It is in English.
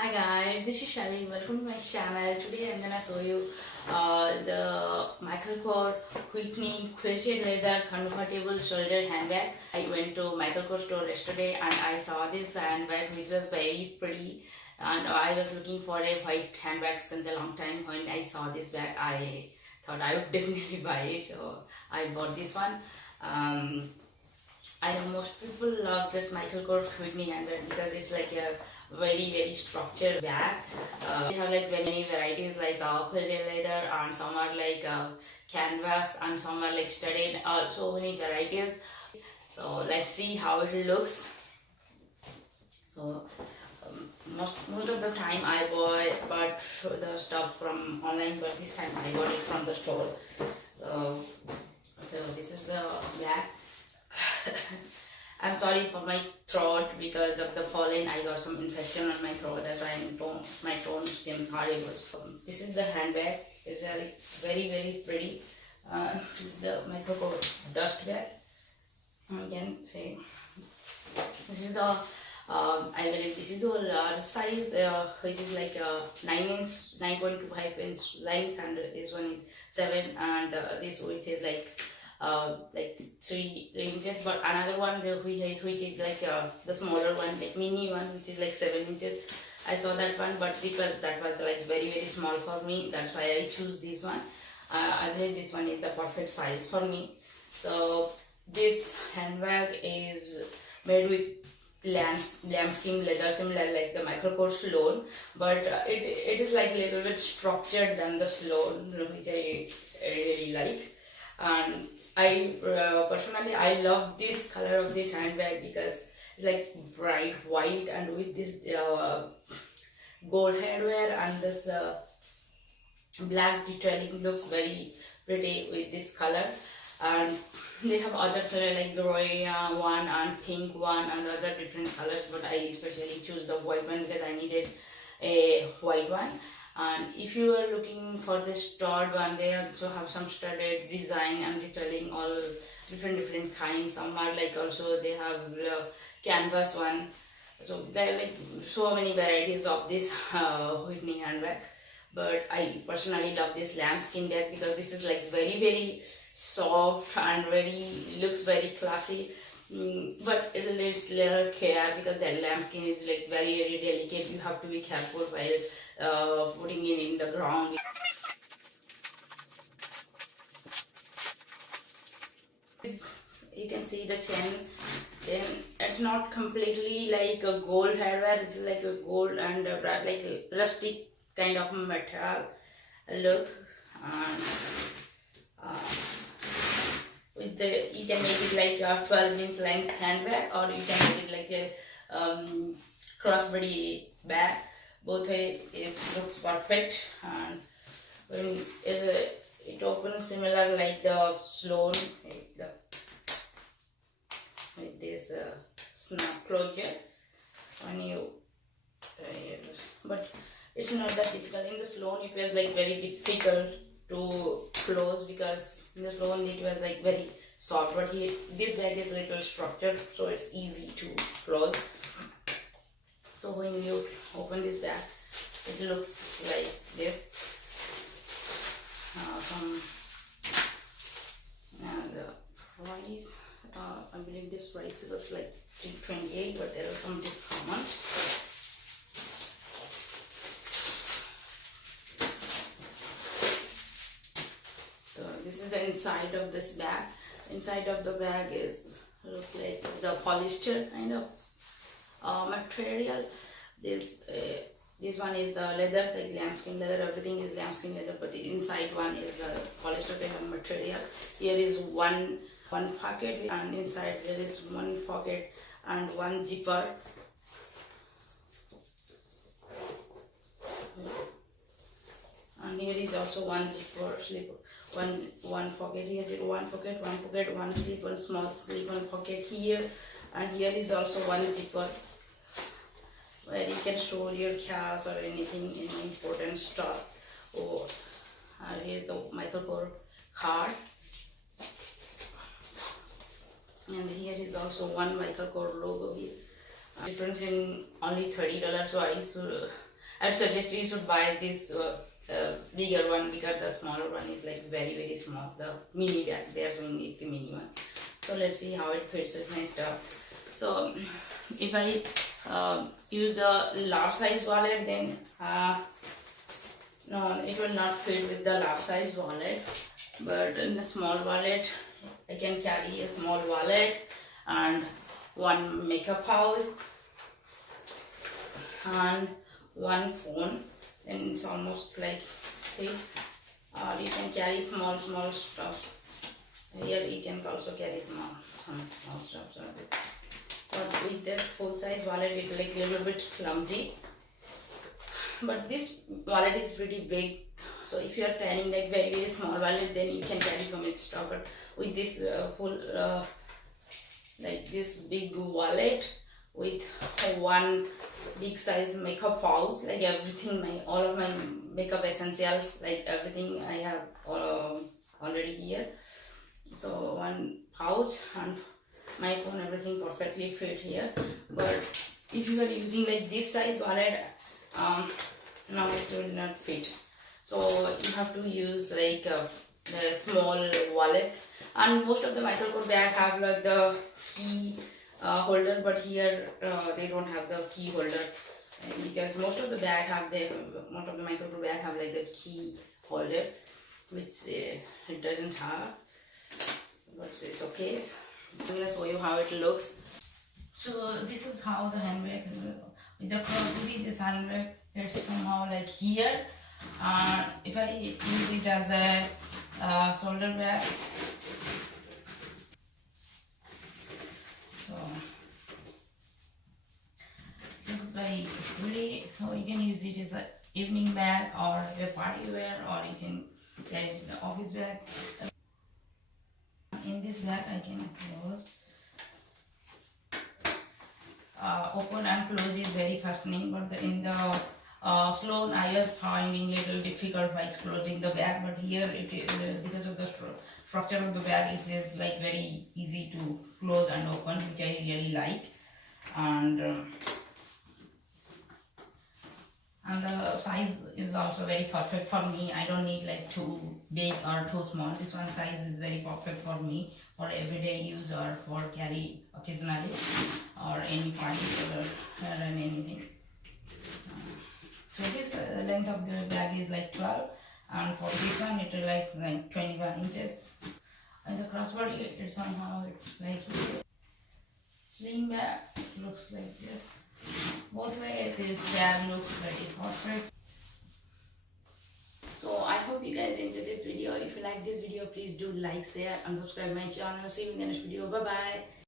Hi guys, this is Shali. Welcome to my channel. Today I'm gonna show you the Michael Kors Whitney quilted leather convertible shoulder handbag. I went to Michael Kors store yesterday and I saw this handbag which was very pretty, and I was looking for a white handbag since a long time. When I saw this bag, I thought I would definitely buy it, so I bought this one. I know most people love this Michael Kors Whitney handbag because it's like a very structured bag. We have like very many varieties like quilted leather, and some are like canvas, and some are like studded. So many varieties. So let's see how it looks. So most of the time I bought the stuff from online, but this time I bought it from the store. So this is the bag. I'm sorry for my throat because of the pollen. I got some infection on my throat. That's why my tone seems horrible. This is the handbag. It's really very pretty. This is the Michael Kors dust bag. You can say this is the I believe this is the large size, which is like 9.25 inch length, and this one is 7, and this width is like 3 inches. But another one which is like the smaller one, like mini one, which is like 7 inches. I saw that one, but that was like very small for me. That's why I choose this one. I believe this one is the perfect size for me. So this handbag is made with lambskin leather, similar like the Michael Kors Sloan, but it is like a little bit structured than the Sloan, which I really like. And I personally I love this color of this handbag because it's like bright white and with this gold hardware, and this black detailing looks very pretty with this color. And they have other color like gray one and pink one and other different colors, but I especially choose the white one because I needed a white one. And if you are looking for the stud one, they also have some studded design and detailing, all different kinds. Some are like also they have canvas one. So there are like so many varieties of this Whitney handbag. But I personally love this lambskin bag because this is like very soft and looks very classy. But it needs little care because the lambskin is like very delicate. You have to be careful while putting it in the ground. You can see the chain. Then it's not completely like a gold hardware. It's like a gold and like a rustic kind of metal look. And with the you can make it like a 12 inch length handbag, or you can make it like a crossbody bag. Both way it looks perfect. And when it opens similar like the Sloan with this snap closure when you but it's not that difficult. In the Sloan it was like very difficult to close because in the Sloan it was like very soft, but here this bag is little structured, so it's easy to close. So when you open this bag, it looks like this. The price, I believe this price was like $328, but there is some discount. So this is the inside of this bag. Inside of the bag is look like the polyester kind of material. This one is the leather, like lambskin leather. Everything is lambskin leather, but the inside one is the polyester kind of material. Here is one pocket, and inside there is one pocket and one zipper. And here is also one zipper slip. One pocket here, one pocket, one slip, one small slip, one pocket here, and here is also one zipper where you can store your cash or anything in important stuff. Oh, and here's the Michael Kors card, and here is also one Michael Kors logo here. Difference in only $30, so I'd suggest you should buy this bigger one, because the smaller one is like very small. The mini bag, they are showing it the mini one. So let's see how it fits with my stuff. So if I use the large size wallet, then no, it will not fit with the large size wallet. But in the small wallet, I can carry a small wallet and one makeup pouch and one phone. Then it's almost like fit. Or you can carry small stuff. Here you can also carry some small stuff. But with this full size wallet, it's like a little bit clumsy. But this wallet is pretty big, so if you are planning like very small wallet, then you can carry so much stuff. But with this full like this big wallet with one big size makeup pouch, like everything, all of my makeup essentials, like everything I have already here. So one pouch and my phone, everything perfectly fit here. But if you are using like this size wallet, no, it will not fit. So you have to use like a small wallet. And most of the microcore bag have like the key holder, but here they don't have the key holder, because most of the microcore bag have like the key holder, which it doesn't have. But it's okay. I'm gonna show you how it looks. So this is how the handbag with the crossbody. This handbag fits somehow like here. If I use it as a shoulder bag, so looks very pretty. So you can use it as an evening bag or a party wear, or you can get it in an office bag. In this bag I can close, open and close is very fastening, but in the slow I was finding little difficult while closing the bag. But here it is, because of the structure of the bag, it is like very easy to close and open, which I really like. And the size is also very perfect for me. I don't need like too big or too small. This one size is very perfect for me for everyday use or for carry occasionally or any party or anything. So this length of the bag is like 12, and for this one it is like 21 inches. And the crossbody, it somehow it's like sling bag. It looks like this. Both way this bag looks very perfect. So I hope you guys enjoyed this video. If you like this video, please do like, share and subscribe my channel. See you in the next video. Bye bye.